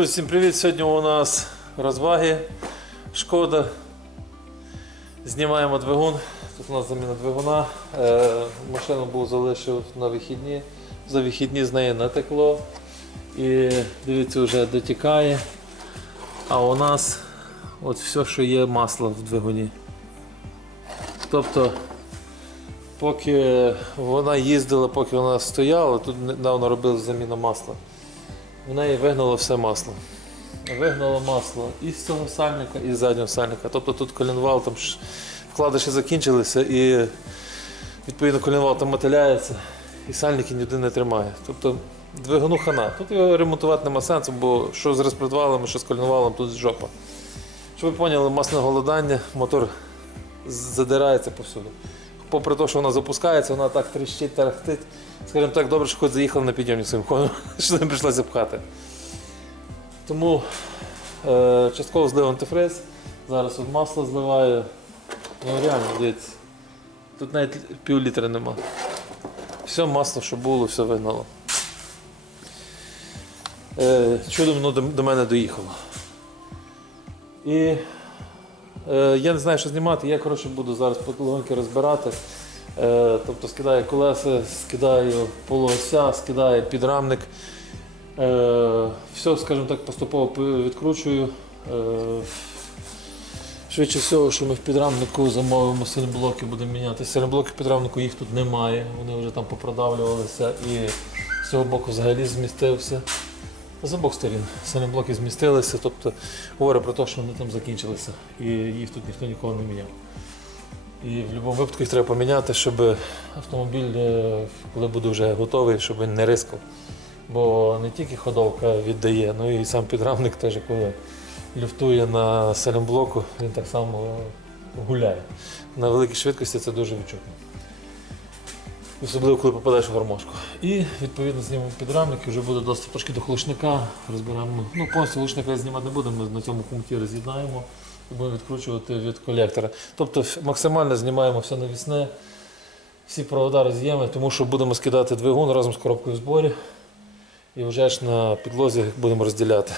Друзі, всім привіт! Сьогодні у нас розваги. Шкода. Знімаємо двигун. Тут у нас заміна двигуна. Е, машину був залишив на вихідні. За вихідні з неї натекло. І дивіться, вже дотікає. А у нас от все, що є масло в двигуні. Тобто, поки вона їздила, поки вона стояла, тут недавно робили заміну масла. В неї вигнало все масло. Вигнало масло і з цього сальника, і з заднього сальника. Тобто тут колінвал, там ж вкладиші закінчилися і відповідно колінвал там мотиляється, і сальники ніде не тримає. Тобто двигуну хана. Тут його ремонтувати нема сенсу, бо що з розпредвалами, що з колінвалом, тут жопа. Щоб ви поняли, масне голодання, мотор задирається повсюди. Попри те, що вона запускається, вона так тріщить, тарахтить. Скажімо так, добре, що хоч заїхали на підйомник своїм ходом, що не прийшлося пхати. Тому е, частково злив антифриз. Зараз от масло зливаю. Ну реально, дивіться. Тут навіть пів літра нема. Все масло, що було, все вигнало. Е, чудом воно до, до мене доїхало. І е, я не знаю, що знімати, я коротше, буду зараз полегоньки розбирати. Е, тобто скидаю колеса, скидаю полуося, скидаю підрамник. Е, все, скажімо так, поступово відкручую. Е, швидше всього, що ми в підрамнику замовимо сильноблоки, будемо міняти. Сильноблоки в підрамнику їх тут немає, вони вже там попродавлювалися і з цього боку взагалі змістився. З обох сторін сильноблоки змістилися, тобто говорю про те, що вони там закінчилися і їх тут ніхто ніколи не міняв. І в будь-якому випадку їх треба поміняти, щоб автомобіль, е, коли буде вже готовий, щоб він не рискав. Бо не тільки ходовка віддає, ну і сам підрамник теж, коли люфтує на салімблоку, він так само гуляє. На великій швидкості це дуже відчутно. Особливо, коли попадаєш в гармошку. І відповідно знімемо підрамник, вже буде доступ трошки до глушника. Розберемо. Ну, повністю глушника знімати не будемо, ми на цьому пункті роз'єднаємо будемо відкручувати від колектора. Тобто максимально знімаємо все навісне, всі провода роз'єми, тому що будемо скидати двигун разом з коробкою в зборі. І вже ж на підлозі будемо розділяти.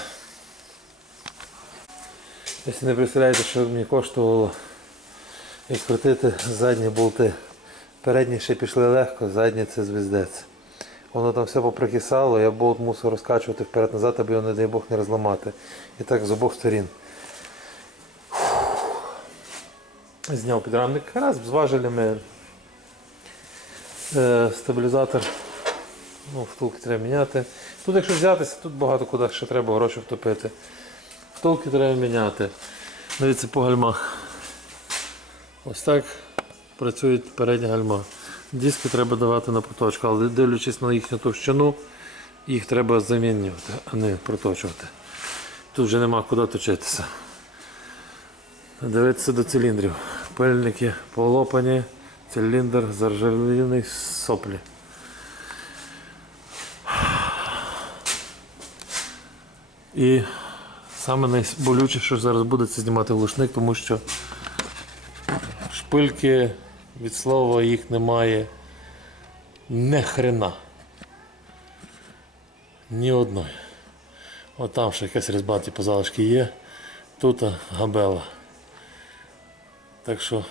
Якщо не представляєте, що мені коштувало відкрутити задні болти. Передні ще пішли легко, задні це звіздець. Воно там все поприкисало, я болт мусив розкачувати вперед-назад, аби його, не дай Бог, не розламати. І так з обох сторін. Зняв підрамник раз з важелями. Е, стабілізатор. Ну, втулки треба міняти. Тут, якщо взятися, тут багато куди ще треба гроші втопити. Втулки треба міняти. Дивіться по гальмах. Ось так працюють передні гальма. Диски треба давати на проточку, але дивлячись на їхню товщину, їх треба замінювати, а не проточувати. Тут вже нема куди точитися. Дивитися до циліндрів. Пильники полопані, циліндр заржавлений соплі. І саме найболюче, що зараз буде, це знімати глушник, тому що шпильки від слова їх немає не хрена. Ні одної. От там ще якась різьба, типу залишки є. Тут габела. Так що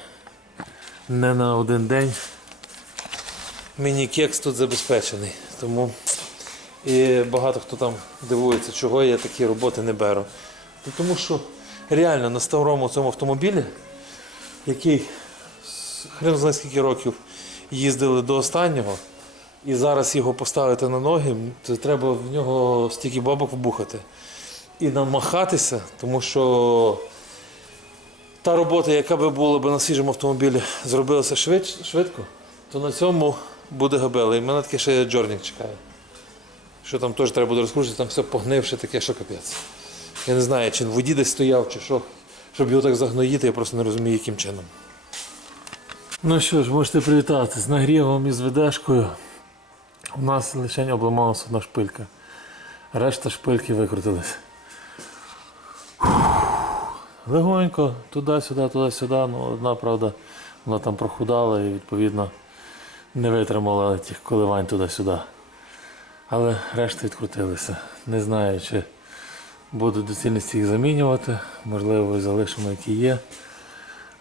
не на один день міні-кекс тут забезпечений. Тому і багато хто там дивується, чого я такі роботи не беру. Ну, Тому що реально на старому цьому автомобілі, який хрен знає скільки років їздили до останнього, і зараз його поставити на ноги, то треба в нього стільки бабок вбухати. І намахатися, тому що та робота, яка би була б на свіжому автомобілі, зробилася швид- швидко, то на цьому буде габела. І мене таке ще джорнік чекає. Що там теж треба буде розкручувати, там все погнивше таке, що капець. Я не знаю, чи в воді десь стояв, чи що. Щоб його так загноїти, я просто не розумію, яким чином. Ну що ж, можете привітати з нагрівом і з ведешкою. У нас лише обламалася одна шпилька. Решта шпильки викрутились. Легонько, туди-сюди, туди-сюди. Ну, одна, правда, вона там прохудала і відповідно не витримала тих коливань туди-сюди. Але решта відкрутилися. Не знаю, чи Буде доцільність їх замінювати, можливо, залишимо, які є.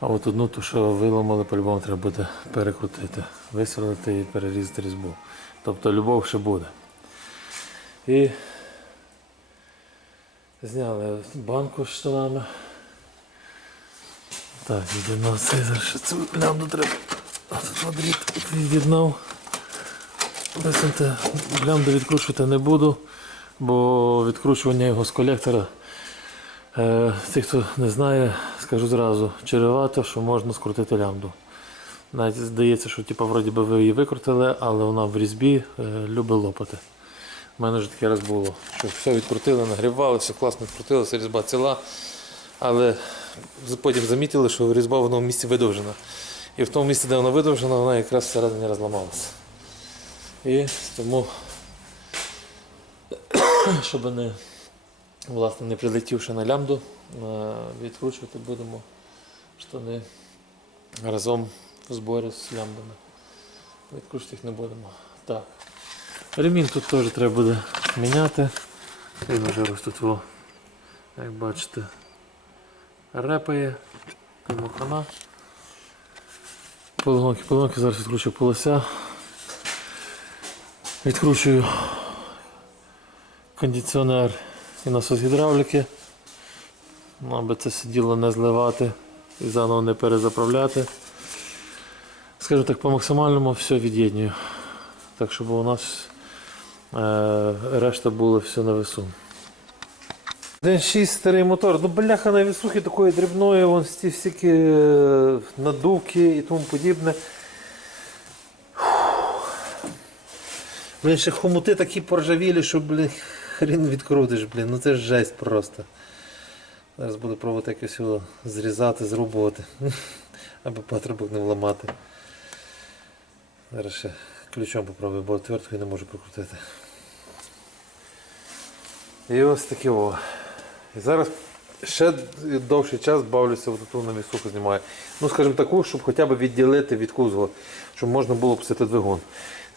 А от одну, ту, що виламали, по-любому треба буде перекрутити, висверлити і перерізати різьбу. Тобто любов ще буде. І зняли банку з штанами. Так, від'єднав цей зараз цю лямду треба. Мадрід від'єднав. Лямду відкручувати не буду, бо відкручування його з колектора. Е, ті, хто не знає, скажу зразу, черевато, що можна скрутити лямду. Навіть здається, що типу, вроді би ви її викрутили, але вона в різьбі е, любить лопати. У мене вже таке раз було, що все відкрутили, нагрівали, все класно відкрутилося, різьба ціла. Але потім замітили, що різьба в одному місці видовжена. І в тому місці, де вона видовжена, вона якраз всередині розламалася. І тому, щоб не, власне, не прилетівши на лямду, е, відкручувати будемо штани разом в зборі з лямдами. Відкручувати їх не будемо. Так. Ремінь тут теж треба буде міняти. Він вже ось тут, як бачите, репає, тому хана. Поломки, поломки, зараз відкручую полося. Відкручую кондиціонер і насос гідравліки. Аби це все діло не зливати і заново не перезаправляти. Скажу так, по максимальному все від'єднюю. Так, щоб у нас е, решта було все на весу. 1.6 старий мотор. Ну бляха на вісухи такої дрібної, вон ці всякі е, надувки і тому подібне. Блін, ще хомути такі поржавілі, що блін, хрін відкрутиш, блін. Ну це ж жесть просто. Зараз буду пробувати якось його зрізати, зрубувати, аби патрубок не вламати. Зараз ще ключом попробую, бо отвертку я не можу прокрутити. І ось таке о. Зараз ще довший час бавлюся в ту на вісуху знімаю. Ну, скажімо таку, щоб хоча б відділити від кузова, щоб можна було пустити двигун.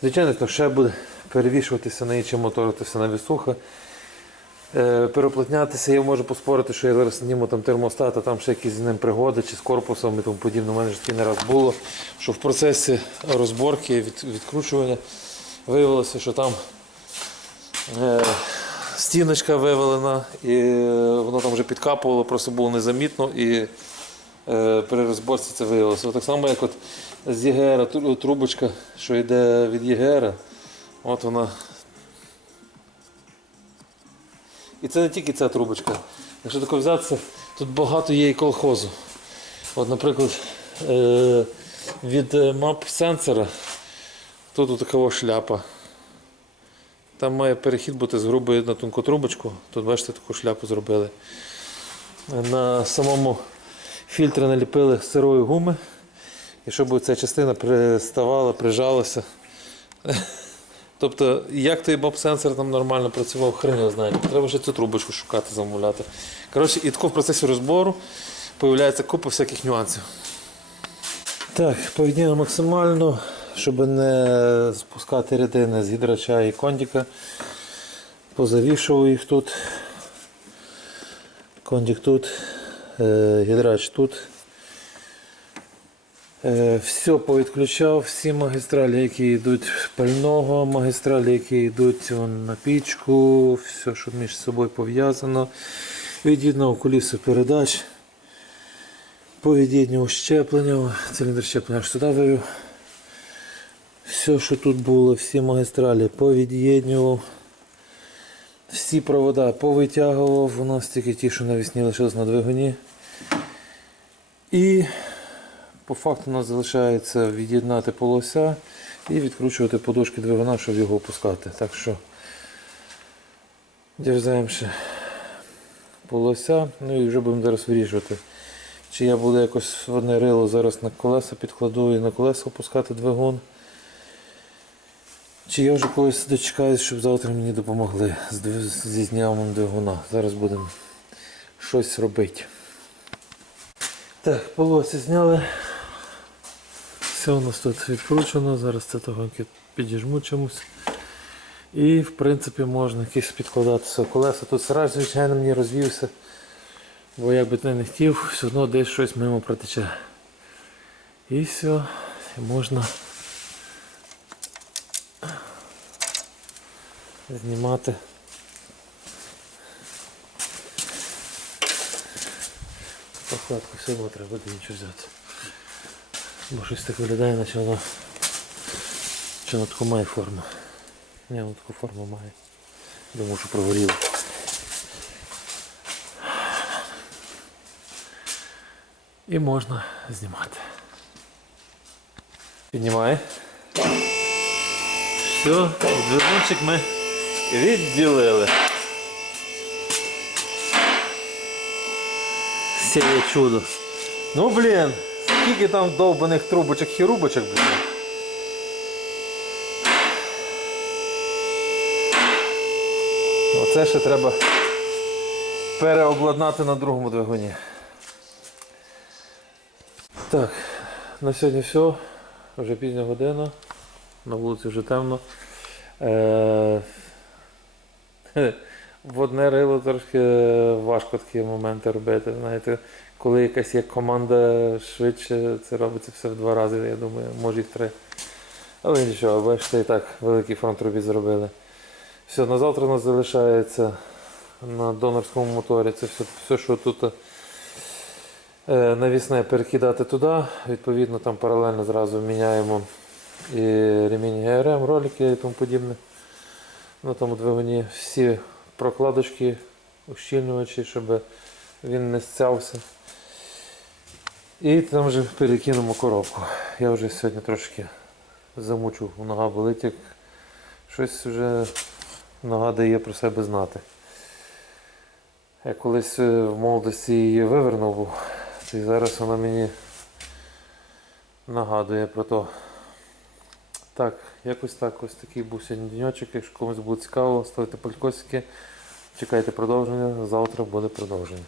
Звичайно, то ще буде перевішуватися на інший моторитися на вісуха. Е, переплотнятися, я можу поспорити, що я зараз зніму там термостат, а там ще якісь з ним пригоди чи з корпусом і тому подібне. У мене ж таки не раз було, що в процесі розборки, від, відкручування виявилося, що там е, стіночка вивелена, і е, воно там вже підкапувало, просто було незамітно. І е, при розборці це виявилося. Так само, як от з ЄГР, трубочка, що йде від ЄГР, от вона І це не тільки ця трубочка. Якщо тако взятися, тут багато є і колхозу. От, наприклад, е- від е, мап сенсора тут така шляпа. Там має перехід бути з грубої на тонку трубочку. Тут бачите, таку шляпу зробили. На самому фільтрі наліпили сирої гуми. І щоб ця частина приставала, прижалася. Тобто, як той боб-сенсор там нормально працював, хрен його знає. Треба ще цю трубочку шукати, замовляти. Коротше, і тако в процесі розбору появляється купа всяких нюансів. Так, повідніли максимально, щоб не спускати рядини з гідрача і кондіка. Позавішував їх тут. Кондік тут, е, гідрач тут. Е, Все повідключав, всі магістралі, які йдуть пального, магістралі, які йдуть на пічку, все, що між собою пов'язано. Від'єднав куліси передач, повід'єднював щеплення, циліндр щеплення аж сюди вивів. Все, що тут було, всі магістралі повід'єднював. Всі провода повитягував, у нас тільки ті, що навісні лишились на двигуні. І по факту у нас залишається від'єднати полося і відкручувати подушки двигуна, щоб його опускати. Так що дерзаємо полося, ну і вже будемо зараз вирішувати. Чи я буду якось одне рило зараз на колеса підкладу і на колеса опускати двигун. Чи я вже когось дочекаюсь, щоб завтра мені допомогли зі знявом двигуна. Зараз будемо щось робити. Так, полоси зняли. Все у нас тут відкручено, зараз це тоненько підіжму чомусь. І в принципі можна якісь підкладати все колеса. Тут сарач, звичайно, мені розвівся. Бо як би ти не хотів, все одно десь щось мимо протече. І все, можна знімати. Прокладку все одно треба буде іншу взяти. Бо щось так виглядає, наче воно, чи воно таку має форму. Ні, воно таку форму має. Думаю, що прогоріло. І можна знімати. Піднімай. Все, двигунчик ми відділили. Сіє чудо. Ну блін, скільки там довбаних трубочок хірубочок буде. Оце ще треба переобладнати на другому двигуні. Так, на сьогодні все. Вже пізня година. На вулиці вже темно. Е... В одне рило трошки важко такі моменти робити. Знаєте, коли якась є команда швидше, це робиться все в два рази, я думаю, може і в три. Але нічого, бачите, і так великий фронт робіт зробили. Все, на завтра у нас залишається на донорському моторі. Це все, все що тут е, навісне перекидати туди. Відповідно, там паралельно зразу міняємо і ремінь ГРМ, ролики і тому подібне. На тому двигуні всі прокладочки, ущільнювачі, щоб він не стявся. І там вже перекинемо коробку. Я вже сьогодні трошки замучив, нога болить, як щось вже нога дає про себе знати. Я колись е, в молодості її вивернув, був, і зараз вона мені нагадує про то. Так, якось так, ось такий був сьогодні денечок. Якщо комусь було цікаво, ставте палькосики, чекайте продовження. Завтра буде продовження.